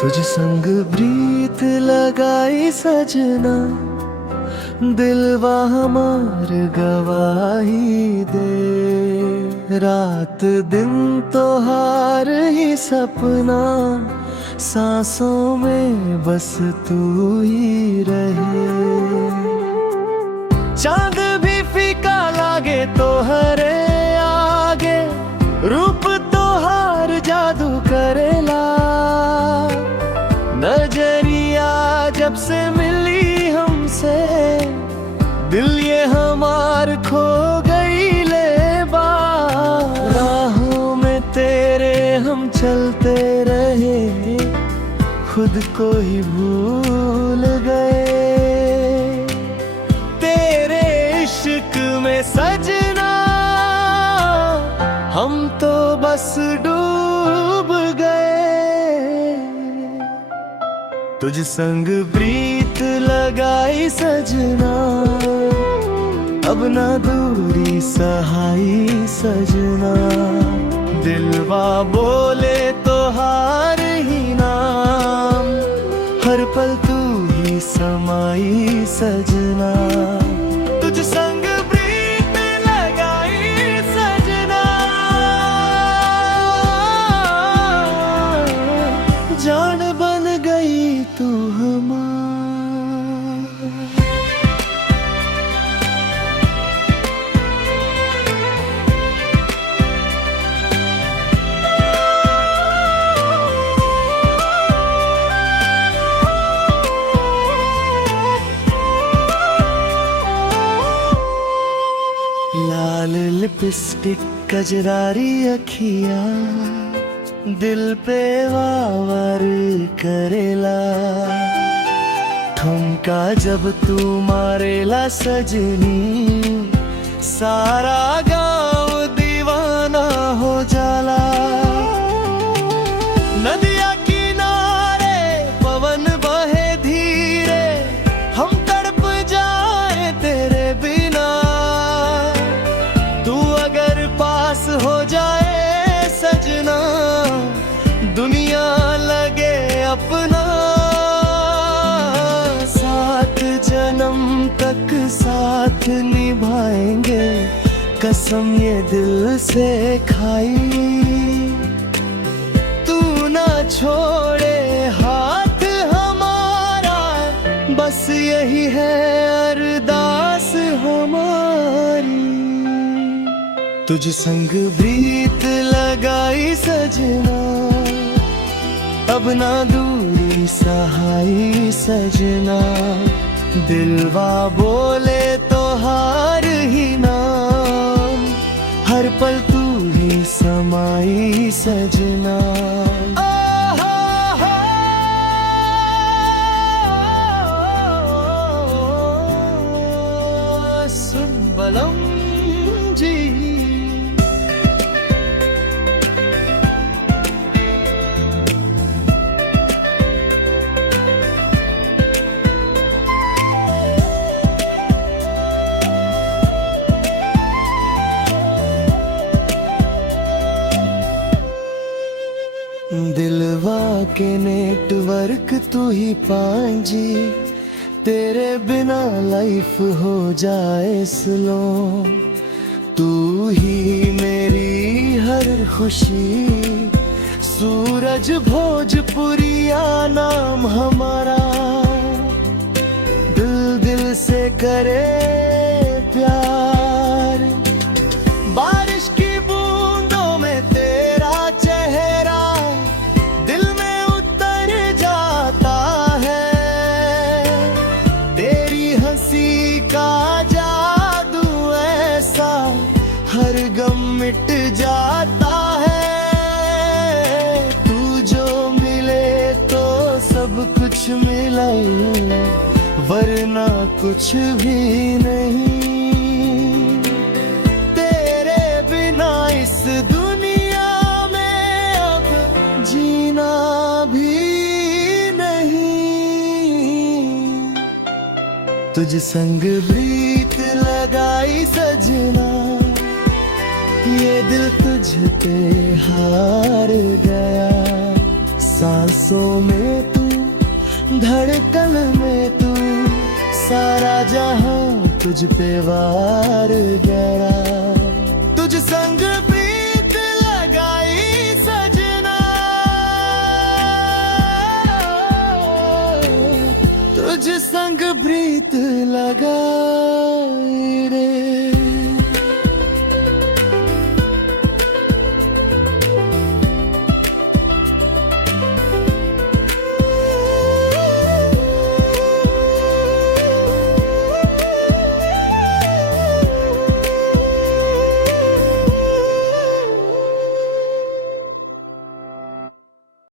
तुझ संग प्रीत लगाई सजना, दिलवा हमार गवाही दे। रात दिन तोहार ही सपना, सांसों में बस तू ही रहे। चांद भी फीका लागे तोहरे आगे, रूप तोहार जादू करेला। नजरिया जब से मिली हमसे, दिल ये हमार खो गई ले बार। राहों में तेरे हम चलते रहे, खुद को ही भूल गए। तेरे इश्क में सजना, हम तो बस डूब गए। तुझ संग प्रीत लगाई सजना, अब ना दूरी सहाई सजना। दिलवा बोले तो हार ही नाम, हर पल तू ही समाई सजना। तुझ संग प्रीत लगाई सजना, जान बन गई तू हमार। लाल लिपस्टिक कजरारी अखिया, दिल पे वार करेला। ठुमका जब तू मारेला सजनी, सारा गांव दीवाना हो जाला। नदिया किनारे पवन बहे धीरे, हम तड़प जाए तेरे बिना। तू अगर पास हो जाए सजना, दुनिया लगे अपना। साथ जन्म तक साथ निभाएंगे, कसम ये दिल से खाई। तू ना छोड़े हाथ हमारा, बस यही है अरदास हमारी। तुझ संग प्रीत लगाई सजना, अब ना दूरी सहाई सजना। दिलवा बोले तो हार ही नाम, हर पल तू ही समाई सजना। सुन बलम जी, दिलवा के नेटवर्क तू ही पांजी। तेरे बिना लाइफ हो जाए स्लो, तू ही मेरी हर खुशी। सूरज भोजपुरिया नाम हमारा, दिल दिल से करे प्यार। बारिश की बूंदों में तेरा चेहरा, दिल में उतर जाता है। तेरी हंसी का जादू ऐसा, हर गम मिट जाता है। तू जो मिले तो सब कुछ मिला, वरना कुछ भी नहीं। तेरे बिना इस दुनिया में अब जीना भी नहीं। तुझ संग प्रीत लगाई सजना, ये दिल तुझ पे हार गया। सांसों में तू, धड़कन में तू, सारा जहां तुझ पे वार गया। तुझ संग प्रीत लगाई सजना, तुझ संग प्रीत लगा